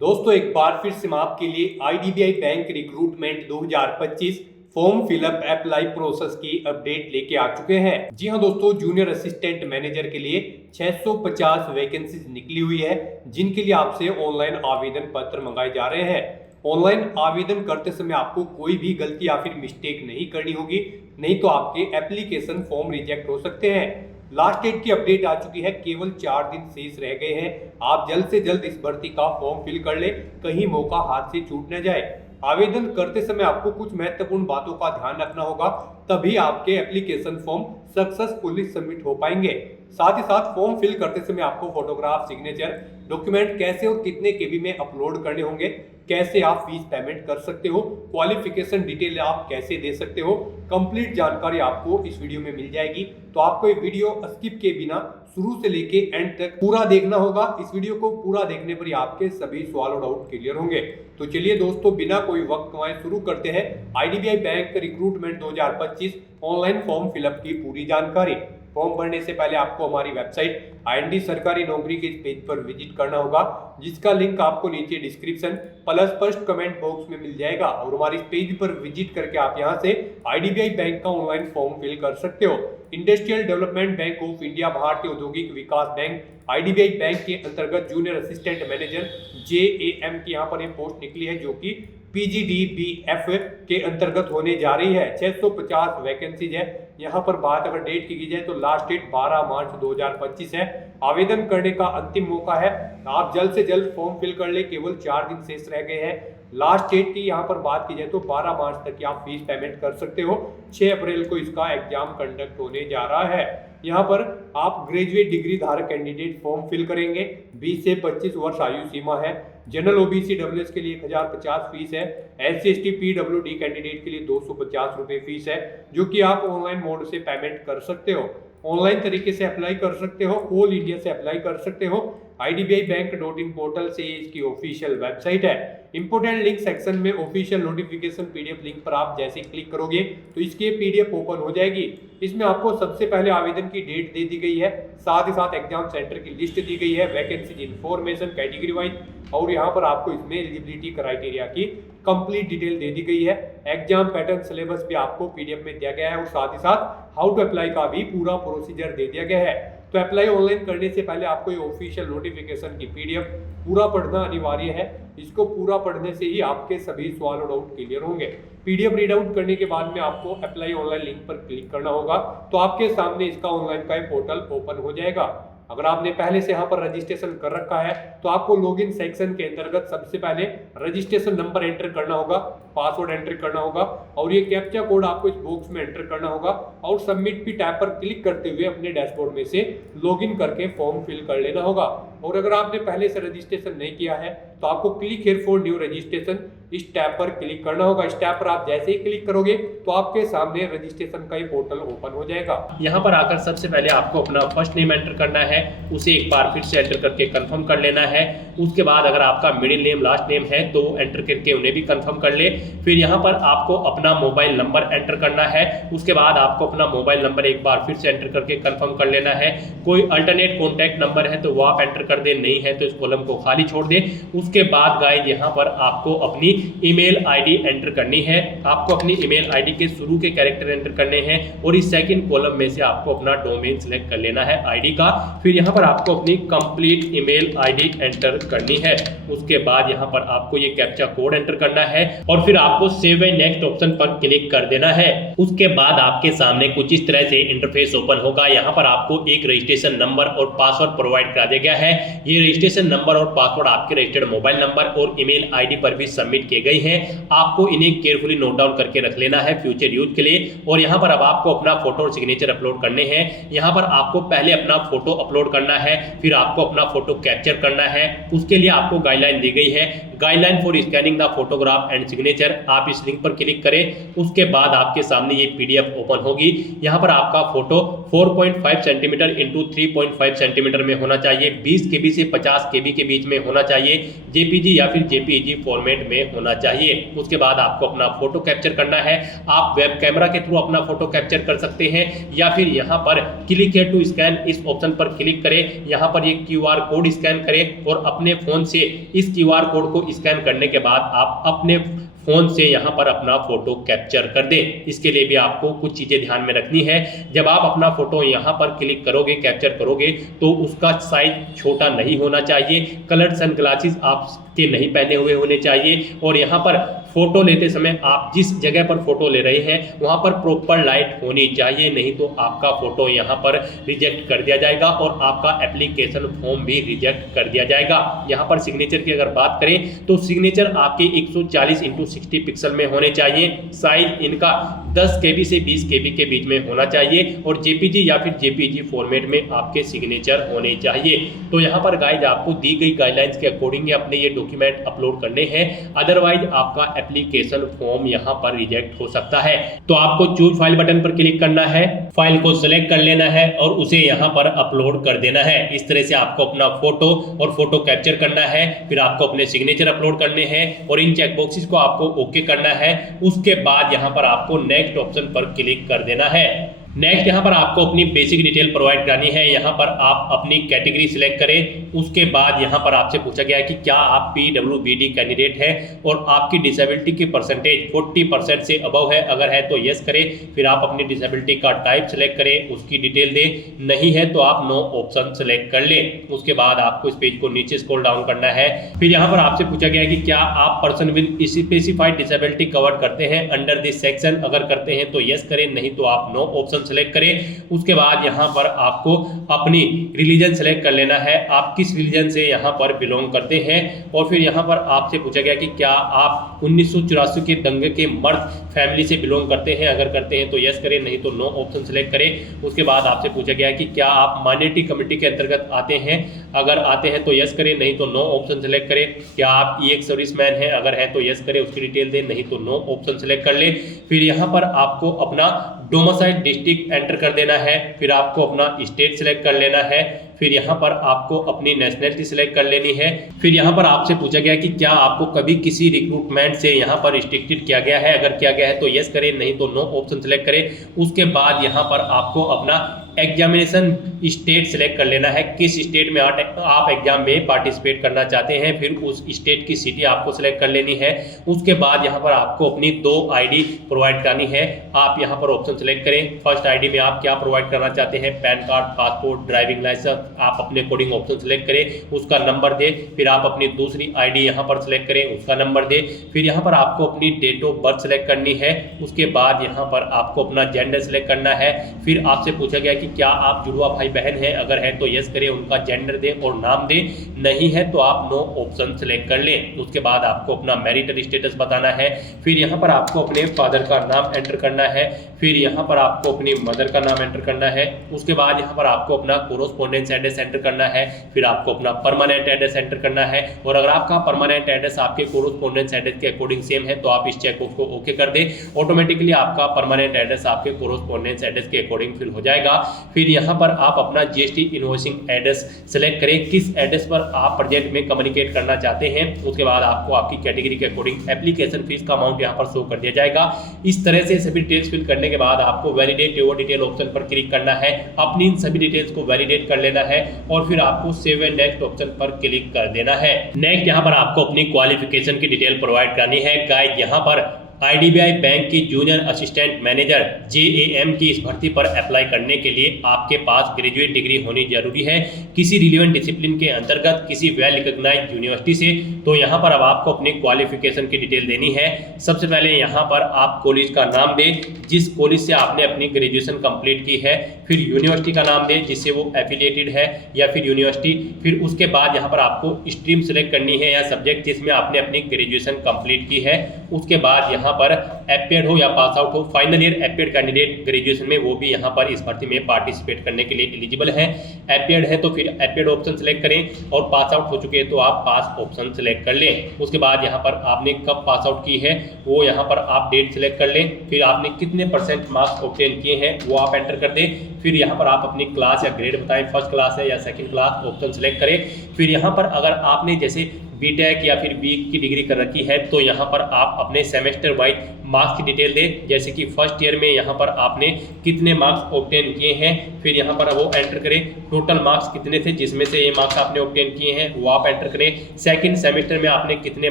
दोस्तों एक बार फिर से मैं आपके लिए IDBI bank recruitment 2025 form fill up apply process की अपडेट लेके आ चुके हैं। जी हां दोस्तों, जूनियर असिस्टेंट मैनेजर के लिए 650 वैकेंसीज निकली हुई है, जिनके लिए आपसे ऑनलाइन आवेदन पत्र मंगाए जा रहे हैं। ऑनलाइन आवेदन करते समय आपको कोई भी गलती या फिर मिस्टेक नहीं करनी होगी, नहीं तो आपके एप्लीकेशन फॉर्म रिजेक्ट हो सकते हैं। लास्ट डेट की अपडेट आ चुकी है, केवल 4 दिन शेष रह गए हैं। आप जल्द से जल्द इस भर्ती का फॉर्म फिल कर ले, कहीं मौका हाथ से छूट न जाए। आवेदन करते समय आपको कुछ महत्वपूर्ण बातों का ध्यान रखना होगा, तभी आपके एप्लीकेशन फॉर्म सक्सेसफुली सबमिट हो पाएंगे। साथ ही साथ फॉर्म फिल करते समय आपको फोटोग्राफ, सिग्नेचर, डॉक्यूमेंट कैसे और कितने केबी में अपलोड करने होंगे, कैसे आप फीस पेमेंट कर सकते हो, क्वालिफिकेशन डिटेल आप कैसे दे सकते हो, कंप्लीट जानकारी आपको इस वीडियो में मिल जाएगी। तो आपको ये वीडियो स्किप के बिना शुरू से लेके एंड तक पूरा देखना होगा। इस वीडियो को पूरा देखने पर ही आपके सभी सवाल और डाउट क्लियर होंगे। तो चलिए दोस्तों, बिना कोई वक्त गंवाए शुरू करते हैं IDBI bank recruitment 2025 online form fill up की पूरी जानकारी। फॉर्म भरने से पहले आपको हमारी वेबसाइट आईएनडी सरकारी नौकरी के पेज पर विजिट करना होगा, जिसका लिंक आपको नीचे description plus first comment box में मिल जाएगा। और हमारे इस पेज पर विजिट करके आप यहां से आईडीबीआई बैंक का ऑनलाइन फॉर्म फिल कर सकते हो। Industrial development bank of India, भारतीय औद्योगिक विकास बैंक, आईडीबीआई बैंक के अंतर्गत जूनियर असिस्टेंट मैनेजर जेएएम की यहाँ पर ये पोस्ट निकली है, जो कि पीजीडीबीएफ के अंतर्गत होने जा रही है। 650 वैकेंसीज है। यहाँ पर बात अगर डेट की जाए तो लास्ट डेट 12 मार्च 2025 है। आवेदन करने का अंतिम मौका है, आप जल्द से जल्द फॉर्म फिल कर ले, केवल 4 दिन शेष रह गए हैं। लास्ट डेट की यहाँ पर बात की जाए तो 12 मार्च तक की आप फीस पेमेंट कर सकते हो। 6 अप्रैल को इसका एग्जाम कंडक्ट होने जा रहा है। यहाँ पर आप ग्रेजुएट डिग्री धारक कैंडिडेट फॉर्म फिल करेंगे। 20 से 25 वर्ष आयु सीमा है। जनरल ओबीसी डब्ल्यूएस के लिए 1050 फीस है। एससी एसटी पीडब्ल्यूडी कैंडिडेट के लिए 250 रुपए फीस है, जो कि आप ऑनलाइन मोड से पेमेंट कर सकते हो। ऑनलाइन तरीके से अप्लाई कर सकते हो, ऑल इंडिया से अप्लाई कर सकते हो। IDBIbank.in पोर्टल से इसकी ऑफिशियल वेबसाइट है। इंपोर्टेंट लिंक सेक्शन में ऑफिशियल नोटिफिकेशन पीडीएफ लिंक पर आप जैसे क्लिक करोगे तो इसकी पीडीएफ ओपन हो जाएगी। इसमें आपको सबसे पहले आवेदन की डेट दे दी गई है, साथ ही साथ एग्जाम सेंटर की लिस्ट दी गई है, वैकेंसी इन्फॉर्मेशन कैटेगरी वाइज, और यहाँ पर आपको इसमें एलिजिबिलिटी क्राइटेरिया की कंप्लीट डिटेल दे दी गई है। एग्जाम पैटर्न सिलेबस भी आपको पीडीएफ में दिया गया है, और साथ ही साथ हाउ टू अप्लाई का भी पूरा प्रोसीजर दे दिया गया है। तो अप्लाई ऑनलाइन करने से पहले आपको ये ऑफिशियल नोटिफिकेशन की पीडीएफ पूरा पढ़ना अनिवार्य है। इसको पूरा पढ़ने से ही आपके सभी सवाल और डाउट क्लियर होंगे। पीडीएफ रीड आउट करने के बाद में आपको अप्लाई ऑनलाइन लिंक पर क्लिक करना होगा, तो आपके सामने इसका ऑनलाइन का पोर्टल ओपन हो जाएगा। अगर आपने पहले से यहाँ पर रजिस्ट्रेशन कर रखा है तो आपको लॉगिन सेक्शन के अंतर्गत सबसे पहले रजिस्ट्रेशन नंबर एंटर करना होगा, पासवर्ड एंटर करना होगा, और ये कैप्चा कोड आपको इस बॉक्स में एंटर करना होगा, और सबमिट भी टैब पर क्लिक करते हुए अपने डैशबोर्ड में से लॉगिन करके फॉर्म फिल कर लेना होगा। और अगर आपने पहले से रजिस्ट्रेशन नहीं किया है तो आपको click here for new registration इस टैब पर क्लिक करना होगा। इस टैब पर आप जैसे ही क्लिक करोगे तो आपके सामने रजिस्ट्रेशन का ये पोर्टल ओपन हो जाएगा। यहाँ पर आकर सबसे पहले आपको अपना फर्स्ट नेम एंटर करना है, उसे एक बार फिर से एंटर करके कंफर्म कर लेना है। उसके बाद अगर आपका मिडिल नेम लास्ट नेम है तो एंटर करके उन्हें भी कंफर्म कर ले। फिर यहाँ पर आपको अपना मोबाइल नंबर एंटर करना है। उसके बाद आपको अपना मोबाइल नंबर एक बार फिर से एंटर करके कंफर्म कर लेना है। कोई अल्टरनेट कॉन्टैक्ट नंबर है तो वो आप एंटर कर दे, नहीं है तो इस कॉलम को खाली छोड़ दे। उसके बाद गाइस यहाँ पर आपको अपनी ईमेल आईडी एंटर करनी है। आपको अपनी ईमेल आईडी के शुरू के कैरेक्टर एंटर करने हैं, और इस सेकंड कॉलम में से आपको अपना डोमेन सिलेक्ट कर लेना है आईडी का। फिर यहाँ पर आपको अपनी कंप्लीट ईमेल आईडी एंटर करनी है। उसके बाद यहाँ पर आपको ये कैप्चा कोड एंटर करना है, और फिर आपको सेव एंड नेक्स्ट ऑप्शन पर क्लिक कर देना है। उसके बाद आपके सामने कुछ इस तरह से इंटरफेस ओपन होगा। यहाँ पर आपको एक रजिस्ट्रेशन नंबर और पासवर्ड प्रोवाइड करा दिया गया है। ये रजिस्ट्रेशन नंबर और पासवर्ड आपके रजिस्टर्ड मोबाइल नंबर और ईमेल आईडी पर भी सबमिट किए गए हैं। आपको इन्हें केयरफुली नोट डाउन करके रख लेना है फ्यूचर यूज के लिए। और यहाँ पर अब आपको अपना फोटो और सिग्नेचर अपलोड करने हैं। यहाँ पर आपको पहले अपना फोटो अपलोड करना है, फिर आपको अपना फोटो कैप्चर करना है। उसके लिए आपको गाइडलाइन दी गई है। Guideline for scanning the photograph and signature, आप इस लिंक पर क्लिक करें। उसके बाद आपके सामने ये PDF ओपन होगी। यहाँ पर आपका फोटो 4.5 सेंटीमीटर इंटू 3.5 सेंटीमीटर में होना चाहिए, 20 KB से 50 KB के बीच में होना चाहिए, JPG या फिर JPEG फॉर्मेट में होना चाहिए। उसके बाद आपको अपना फोटो कैप्चर करना है। आप वेब कैमरा के थ्रू अपना फोटो कैप्चर कर सकते हैं या फिर यहाँ पर क्लिक हियर टू स्कैन इस ऑप्शन पर क्लिक करें। यहाँ पर ये QR कोड स्कैन करें और अपने फोन से इस QR कोड को स्कैन करने के बाद आप अपने फोन से यहाँ पर अपना फोटो कैप्चर कर दें। इसके लिए भी आपको कुछ चीजें ध्यान में रखनी है। जब आप अपना फोटो यहाँ पर क्लिक करोगे, कैप्चर करोगे, तो उसका साइज छोटा नहीं होना चाहिए, कलर्ड सनग्लासेस आपके नहीं पहने हुए होने चाहिए और यहाँ पर फोटो लेते समय आप जिस जगह पर फोटो ले रहे हैं वहाँ पर प्रॉपर लाइट होनी चाहिए, नहीं तो आपका फोटो यहाँ पर रिजेक्ट कर दिया जाएगा और आपका एप्लीकेशन फॉर्म भी रिजेक्ट कर दिया जाएगा। यहाँ पर सिग्नेचर की अगर बात करें तो सिग्नेचर आपके 140x60 पिक्सल में होने चाहिए, साइज इनका 10 KB से 20 KB के बीच में होना चाहिए और JPG या फिर JPEG फॉर्मेट में आपके सिग्नेचर होने चाहिए। तो यहाँ पर गाइज आपको दी गई गाइडलाइंस के अकॉर्डिंग अपने ये डॉक्यूमेंट अपलोड करने हैं, अदरवाइज आपका एप्लीकेशन फॉर्म यहाँ पर रिजेक्ट हो सकता है। तो आपको चूज फाइल बटन पर क्लिक करना है, फाइल को सिलेक्ट कर लेना है और उसे यहाँ पर अपलोड कर देना है। इस तरह से आपको अपना फोटो और फोटो कैप्चर करना है, फिर आपको अपने सिग्नेचर अपलोड करने हैं और इन चेकबॉक्सेस को आपको ओके करना है। उसके बाद यहाँ पर आपको नेक्स्ट ऑप्शन पर क्लिक कर देना है। नेक्स्ट यहाँ पर आपको अपनी बेसिक डिटेल प्रोवाइड करानी है। यहाँ पर आप अपनी कैटेगरी सिलेक्ट करें। उसके बाद यहाँ पर आपसे पूछा गया है कि क्या आप PWBD कैंडिडेट है और आपकी डिसेबिलिटी की परसेंटेज 40% से अबव है, अगर है तो यस करें। फिर आप अपनी डिसेबिलिटी का टाइप सेलेक्ट करें, उसकी डिटेल दें, नहीं है तो आप नो ऑप्शन सेलेक्ट कर लें। उसके बाद आपको इस पेज को नीचे स्क्रॉल डाउन करना है। फिर यहाँ पर आपसे पूछा गया है कि क्या आप person with specified disability cover करते हैं अंडर दिस सेक्शन, अगर करते हैं तो यस करें, नहीं तो आप नो ऑप्शन सेलेक्ट करें। उसके बाद यहाँ पर आपको अपनी रिलीजन सेलेक्ट कर लेना है, आप किस रिलीजन से यहाँ पर बिलोंग करते हैं। और फिर यहाँ पर आपसे पूछा गया कि क्या आप 1984 के दंगे के मर्द फैमिली से बिलोंग करते हैं, अगर करते हैं तो यस करें, नहीं तो नो ऑप्शन सेलेक्ट करें। उसके बाद आपसे पूछा गया कि क्या आप माइनॉरिटी कम्युनिटी के अंतर्गत आते हैं, अगर आते हैं तो यस करें, नहीं तो नो ऑप्शन सेलेक्ट करें। क्या आप EX सर्विसमैन हैं, अगर है तो यस करें, उसकी डिटेल दें, नहीं तो नो ऑप्शन सेलेक्ट कर ले। फिर यहाँ पर आपको अपना डोमिसाइल डिस्ट्रिक्ट एंटर कर देना है, फिर आपको अपना स्टेट सिलेक्ट कर लेना है, फिर यहाँ पर आपको अपनी नेशनलिटी सिलेक्ट कर लेनी है। फिर यहाँ पर आपसे पूछा गया कि क्या आपको कभी किसी रिक्रूटमेंट से यहाँ पर रिस्ट्रिक्टेड किया गया है, अगर किया गया है तो यस करें, नहीं तो नो ऑप्शन सेलेक्ट करें। उसके बाद यहाँ पर आपको अपना एग्जामिनेशन स्टेट सेलेक्ट कर लेना है, किस स्टेट में आप एग्जाम में पार्टिसिपेट करना चाहते हैं, फिर उस स्टेट की सिटी आपको सेलेक्ट कर लेनी है। उसके बाद यहाँ पर आपको अपनी 2 ID प्रोवाइड करनी है, आप यहाँ पर ऑप्शन सेलेक्ट करें। फर्स्ट ID में आप क्या प्रोवाइड करना चाहते हैं, PAN card, passport, driving license, आप अपने अकॉर्डिंग ऑप्शन सेलेक्ट करें, उसका नंबर दे। फिर आप अपनी दूसरी ID यहाँ पर सेलेक्ट करें, उसका नंबर दे। फिर यहाँ पर आपको अपनी डेट ऑफ बर्थ सेलेक्ट करनी है। उसके बाद यहाँ पर आपको अपना जेंडर सेलेक्ट करना है। फिर आपसे पूछा गया कि क्या आप जुड़वा भाई बहन हैं, अगर है तो यस करें, उनका जेंडर दें और नाम दें, नहीं है तो आप नो ऑप्शन सेलेक्ट कर लें। उसके बाद आपको अपना मैरिटल स्टेटस बताना है। फिर यहाँ पर आपको अपने फादर का नाम एंटर करना है, फिर यहाँ पर आपको अपनी मदर का नाम एंटर करना है। उसके बाद यहाँ पर आपको अपना कोरोस्पोंडेंस एड्रेस एंटर करना है, फिर आपको अपना परमानेंट एड्रेस एंटर करना है। और अगर आपका परमानेंट एड्रेस आपके कोरोस्पोंडेंस एड्रेस के अकॉर्डिंग सेम है तो आप इस चेकबॉक्स को ओके कर दें, ऑटोमेटिकली आपका परमानेंट एड्रेस आपके कोरोस्पोंडेंस एड्रेस के अकॉर्डिंग फिल हो जाएगा। फिर यहाँ पर आप अपना GST इनवॉइसिंग एड्रेस सेलेक्ट करें, किस एड्रेस पर आप प्रोजेक्ट में कम्युनिकेट करना चाहते हैं। उसके बाद आपको आपकी कैटेगरी के अकॉर्डिंग एप्लीकेशन फीस का अमाउंट यहाँ पर शो कर दिया जाएगा। इस तरह से सभी डिटेल्स फिल करने के बाद आपको वैलिडेट योर डिटेल ऑप्शन पर क्लिक करना है, अपनी इन सभी डिटेल्स को वैलिडेट कर लेना है और फिर आपको सेव एंड नेक्स्ट ऑप्शन पर क्लिक कर देना है। नेक्स्ट यहाँ पर आपको अपनी क्वालिफिकेशन की डिटेल प्रोवाइड करनी है। गाइस यहाँ पर IDBI बैंक की जूनियर असिस्टेंट मैनेजर JAM की इस भर्ती पर अप्लाई करने के लिए आपके पास ग्रेजुएट डिग्री होनी जरूरी है किसी रिलेवेंट डिसिप्लिन के अंतर्गत किसी वेल रिकॉग्नाइज्ड यूनिवर्सिटी से। तो यहाँ पर अब आपको अपनी क्वालिफिकेशन की डिटेल देनी है। सबसे पहले यहाँ पर आप कॉलेज का नाम दें जिस कॉलेज से आपने अपनी ग्रेजुएशन कंप्लीट की है, फिर यूनिवर्सिटी का नाम दें जिससे वो एफिलिएटेड है या फिर यूनिवर्सिटी। फिर उसके बाद यहाँ पर आपको स्ट्रीम सेलेक्ट करनी है या सब्जेक्ट जिसमें आपने अपनी ग्रेजुएशन कंप्लीट की है। उसके बाद यहाँ पर एपियर्ड हो या पास आउट हो, final year appeared candidate graduation में वो भी यहाँ पर इस भर्ती में पार्टिसिपेट अपडेट करने के लिए एलिजिबल हैं। अपीयर्ड है तो फिर अपीयर्ड ऑप्शन सेलेक्ट करें और पास आउट हो चुके हैं तो आप पास ऑप्शन सेलेक्ट कर लें। उसके बाद यहाँ पर आपने कब पास आउट की है वो यहाँ पर आप डेट सेलेक्ट कर लें। फिर आपने कितने % मार्क्स ऑब्टेन किए हैं वो आप एंटर कर दें। फिर यहाँ पर आप अपनी क्लास या ग्रेड बताएं, फर्स्ट क्लास है या सेकंड क्लास, ऑप्शन सेलेक्ट करें। फिर यहाँ पर अगर आपने जैसे बीटेक या फिर बी की डिग्री कर रखी है तो यहाँ पर आप अपने सेमेस्टर वाइज मार्क्स की डिटेल दें, जैसे कि फर्स्ट ईयर में यहाँ पर आपने कितने मार्क्स ऑब्टेन किए हैं, फिर यहाँ पर वो एंटर करें। टोटल मार्क्स कितने थे जिसमें से ये मार्क्स आपने ऑब्टेन किए हैं वो आप एंटर करें। सेकंड सेमेस्टर में आपने कितने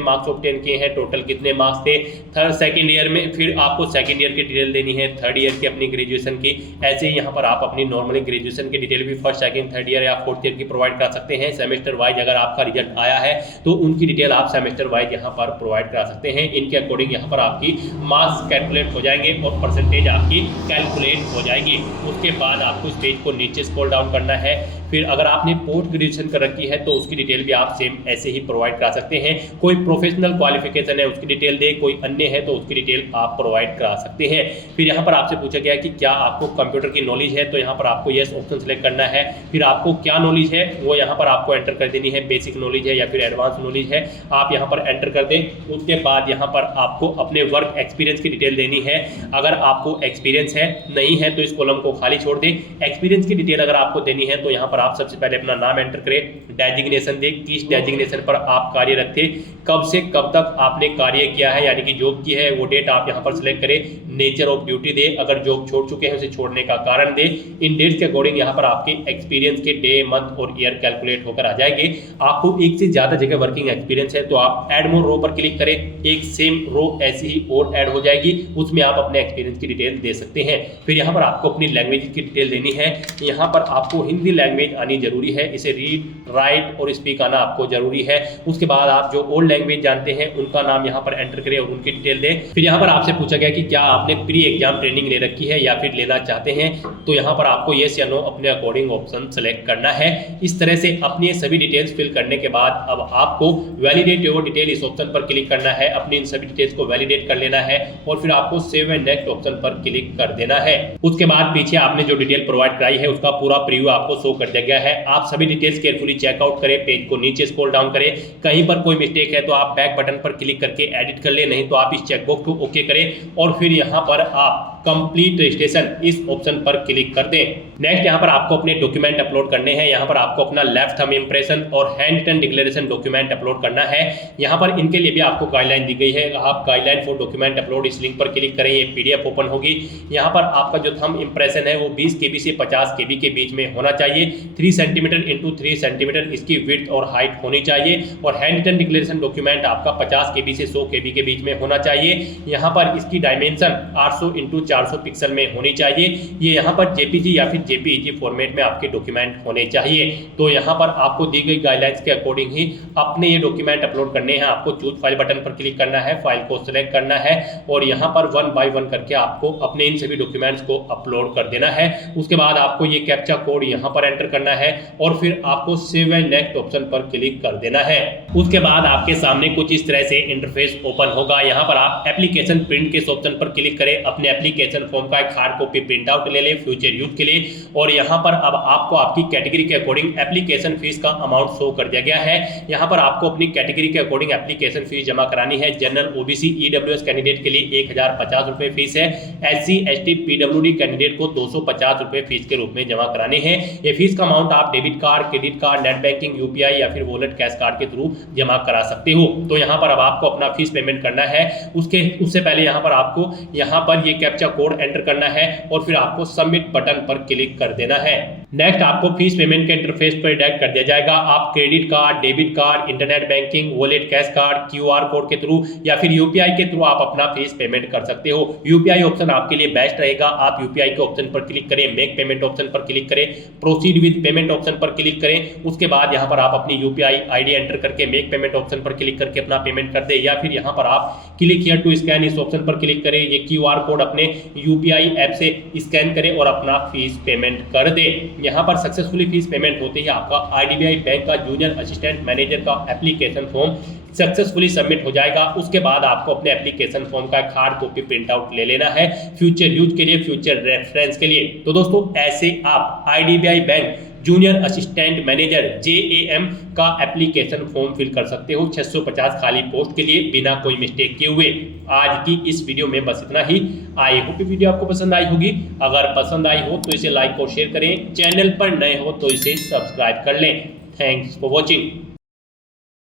मार्क्स ऑब्टेन किए हैं, टोटल कितने मार्क्स थे। थर्ड सेकंड ईयर में फिर आपको सेकंड ईयर की डिटेल देनी है, थर्ड ईयर की अपनी ग्रेजुएशन की। ऐसे ही यहाँ पर आप अपनी नॉर्मली ग्रेजुएशन की डिटेल भी फर्स्ट सेकंड थर्ड ईयर या फोर्थ ईयर की प्रोवाइड कर सकते हैं। सेमेस्टर वाइज अगर आपका रिजल्ट आया है तो उनकी डिटेल आप सेमेस्टर वाइज यहाँ पर प्रोवाइड करा सकते हैं। इनके अकॉर्डिंग यहाँ पर आपकी मार्क्स कैलकुलेट हो जाएंगे और परसेंटेज आपकी कैलकुलेट हो जाएगी। उसके बाद आपको इस पेज को नीचे स्क्रॉल डाउन करना है। फिर अगर आपने पोस्ट ग्रेजुएशन कर रखी है तो उसकी डिटेल भी आप सेम ऐसे ही प्रोवाइड करा सकते हैं। कोई प्रोफेशनल क्वालिफिकेशन है उसकी डिटेल दे, कोई अन्य है तो उसकी डिटेल आप प्रोवाइड करा सकते हैं। फिर यहाँ पर आपसे पूछा गया कि क्या आपको कंप्यूटर की नॉलेज है, तो यहाँ पर आपको येस ऑप्शन सेलेक्ट करना है। फिर आपको क्या नॉलेज है वो यहाँ पर आपको एंटर कर देनी है, बेसिक नॉलेज है या फिर एडवांस नॉलेज है, आप यहाँ पर एंटर कर दें। उसके बाद यहाँ पर आपको अपने वर्क एक्सपीरियंस की डिटेल देनी है। अगर आपको एक्सपीरियंस है, नहीं है तो इस कॉलम को खाली छोड़ दें। एक्सपीरियंस की डिटेल अगर आपको देनी है तो यहाँ पर आप सबसे पहले अपना नाम एंटर करें, डेजिग्नेशन दें, किस डेजिग्नेशन पर आप कार्यरत थे, कब से कब तक आपने कार्य किया है यानी कि जॉब की है वो डेट आप यहाँ पर सिलेक्ट करें। नेचर ऑफ ड्यूटी दे, अगर जॉब छोड़ चुके हैं उसे छोड़ने का कारण दे। इन डेट्स के अकॉर्डिंग यहाँ पर आपके एक्सपीरियंस के डे, मंथ और ईयर कैलकुलेट होकर आ जाएंगे। आपको एक से ज्यादा जगह वर्किंग एक्सपीरियंस है तो आप ऐड मोर रो पर क्लिक करें, एक सेम रो ऐसी ही और ऐड हो जाएगी, उसमें आप अपने एक्सपीरियंस की डिटेल दे सकते हैं। फिर यहाँ पर आपको अपनी लैंग्वेज की डिटेल देनी है। यहाँ पर आपको हिंदी लैंग्वेज आनी जरूरी है, इसे रीड, राइट और स्पीक आना आपको जरूरी है। उसके बाद आप जो ओल्ड लैंग्वेज जानते हैं उनका नाम यहाँ पर एंटर करें और उनकी डिटेल दें। फिर यहाँ पर आपसे पूछा गया कि क्या आपने प्री एग्जाम ट्रेनिंग ले रखी है या फिर लेना चाहते हैं, तो यहाँ पर आपको येस या नो अपने अकॉर्डिंग ऑप्शन सेलेक्ट करना है। इस तरह से अपनी सभी डिटेल्स फिल करने के बाद अब आपको वैलिडेट योर डिटेल इस ऑप्शन पर क्लिक करना है, अपनी इन सभी डिटेल्स को वैलिडेट कर लेना है और फिर आपको सेव एंड नेक्स्ट ऑप्शन पर क्लिक कर देना है। उसके बाद पीछे आपने जो डिटेल प्रोवाइड कराई है उसका पूरा प्रीव्यू आपको शो कर दिया गया है। आप सभी डिटेल्स केयरफुली चेकआउट करें, पेज को नीचे स्क्रॉल डाउन करें, कहीं पर कोई मिस्टेक है तो आप बैक बटन पर क्लिक करके एडिट कर ले, नहीं तो आप इस चेकबॉक्स को ओके करें और फिर यहाँ पर आप कंप्लीट रजिस्ट्रेशन इस ऑप्शन पर क्लिक कर दें। नेक्स्ट यहाँ पर आपको अपने डॉक्यूमेंट अपलोड करने हैं। यहाँ पर आपको अपना लेफ्ट थंब इंप्रेशन और handwritten declaration document upload करना है। यहाँ पर इनके लिए भी आपको गाइडलाइन दी गई है, आप गाइडलाइन फॉर डॉक्यूमेंट अपलोड इस लिंक पर क्लिक करें, ये पीडीएफ ओपन होगी। यहाँ पर आपका जो थंब इंप्रेशन है वो 20 KB से 50 KB के बीच में होना चाहिए, 3 सेंटीमीटर इंटू 3 सेंटीमीटर इसकी विड्थ और हाइट होनी चाहिए और हैंड रिटन डिक्लेरेशन डॉक्यूमेंट आपका 50 KB से 100 KB के बीच में होना चाहिए। यहाँ पर इसकी डायमेंशन 800 इंटू 400 पिक्सल में होनी चाहिए। ये यहाँ पर जेपीजी या फिर जेपीईजी फॉर्मेट में आपके डॉक्यूमेंट होने चाहिए। तो यहाँ पर आपको दी गई गाइडलाइंस के अकॉर्डिंग ही अपने ये डॉक्यूमेंट अपलोड करने हैं। आपको चूज फाइल बटन पर क्लिक करना है, फाइल को सिलेक्ट करना है और यहाँ पर 1 बाय 1 करके आपको अपने इन सभी डॉक्यूमेंट्स को अपलोड कर देना है। उसके बाद आपको ये कैप्चा कोड यहाँ पर एंटर करना है और फिर आपको सेव एंड नेक्स्ट ऑप्शन पर क्लिक कर देना है। उसके बाद आपके सामने कुछ इस तरह से इंटरफेस ओपन होगा। यहाँ पर आप एप्लीकेशन प्रिंट के ऑप्शन पर क्लिक करें, अपने एप्लीकेशन फॉर्म का एक हार्ड कॉपी प्रिंट आउट ले लें फ्यूचर यूज के लिए और यहाँ पर अब आपको आपकी कैटेगरी के अकॉर्डिंग एप्लीकेशन फीस का अमाउंट शो कर दिया गया है। यहाँ पर आपको अपनी कैटेगरी के अकॉर्डिंग एप्लीकेशन फीस जमा करानी है। जनरल ओबीसी ईडब्ल्यूएस कैंडिडेट के लिए 1050 रुपए फीस है। एससी एसटी पीडब्ल्यूडी कैंडिडेट को 250 रुपए फीस के रूप में जमा करानी है। ये फीस का अमाउंट आप debit card, credit card, net banking, UPI या फिर वॉलेट कैश कार्ड के थ्रू जमा करा सकते हो। तो यहाँ पर अब आपको अपना फीस पेमेंट करना है। उससे पहले यहाँ पर आपको यहाँ पर ये कैप्चा कोड एंटर करना है और फिर आपको सबमिट बटन पर क्लिक कर देना है। नेक्स्ट आपको फीस पेमेंट के इंटरफेस पर डायरेक्ट कर दिया जाएगा। आप credit card, debit card, internet banking, wallet cash card, QR code के थ्रू या फिर यूपीआई के थ्रू आप अपना फीस पेमेंट कर सकते हो। यूपीआई ऑप्शन आपके लिए बेस्ट रहेगा। आप यूपीआई के ऑप्शन पर क्लिक करें, मेक पेमेंट ऑप्शन पर क्लिक करें, प्रोसीड विद पेमेंट ऑप्शन पर क्लिक करें। उसके बाद यहाँ पर आप अपनी यूपीआई आईडी एंटर करके मेक पेमेंट ऑप्शन पर क्लिक करके अपना पेमेंट कर दे या फिर यहाँ पर आप क्लिक हियर टू स्कैन इस ऑप्शन पर क्लिक करें। ये क्यूआर कोड अपने यूपीआई ऐप से स्कैन करें और अपना फीस पेमेंट कर दे। यहाँ पर सक्सेसफुली फीस पेमेंट होती है। आपका आईडीबीआई बैंक का जूनियर असिस्टेंट मैनेजर का एप्लीकेशन फॉर्म सक्सेसफुली सबमिट हो जाएगा। उसके बाद आपको अपने एप्लीकेशन फॉर्म का एक हार्ड कॉपी प्रिंट आउट ले लेना है फ्यूचर यूज के लिए, फ्यूचर रेफरेंस के लिए। तो दोस्तों ऐसे आप IDBI bank junior assistant manager JAM का एप्लीकेशन फॉर्म फिल कर सकते हो 650 खाली पोस्ट के लिए बिना कोई मिस्टेक किए हुए। आज की इस वीडियो में बस इतना ही। आई होप वीडियो आपको पसंद आई होगी। अगर पसंद आई हो तो इसे लाइक और शेयर करें, चैनल पर नए हो तो इसे सब्सक्राइब कर लें। Thanks for watching.